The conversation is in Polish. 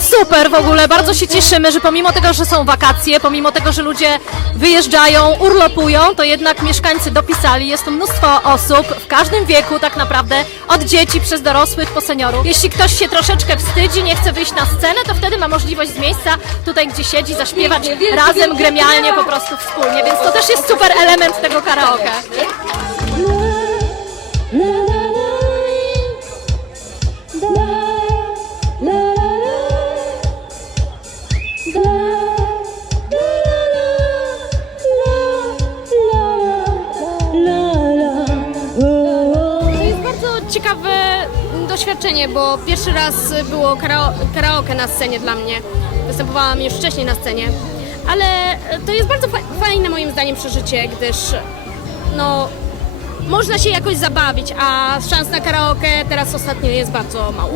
super w ogóle, bardzo się cieszymy, że pomimo tego, że są wakacje, pomimo tego, że ludzie wyjeżdżają, urlopują, to jednak mieszkańcy dopisali, jest tu mnóstwo osób w każdym wieku tak naprawdę, od dzieci przez dorosłych po seniorów. Jeśli ktoś się troszeczkę wstydzi, nie chce wyjść na scenę, to wtedy ma możliwość z miejsca tutaj, gdzie siedzi, zaśpiewać razem, gremialnie, po prostu wspólnie, więc to też jest super element tego karaoke. Ciekawe doświadczenie, bo pierwszy raz było karao- karaoke na scenie dla mnie. Występowałam już wcześniej na scenie, ale to jest bardzo fa- fajne moim zdaniem przeżycie, gdyż no, można się jakoś zabawić, a szans na karaoke teraz ostatnio jest bardzo mało.